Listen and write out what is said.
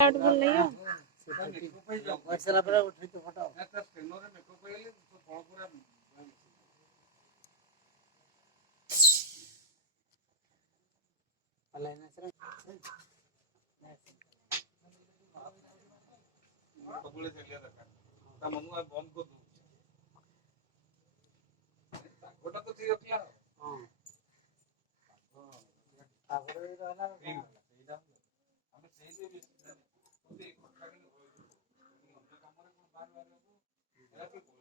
ଆଉଟ ଭଲ ଲାଗିବ। ବସିଲା ପରେ ଉଠେଇଛୁ ଫଟୋ। ସବୁବେଳେ ଚାଲିବା ଦରକାର ତା ମନକୁ ବନ୍ଦ କରିଦଉଛି ଗୋଟା ତ ଠିକ ଥିଲା ତାପରେ ରହିଲା ଆମେ ସେଇ କାମରେ କଣ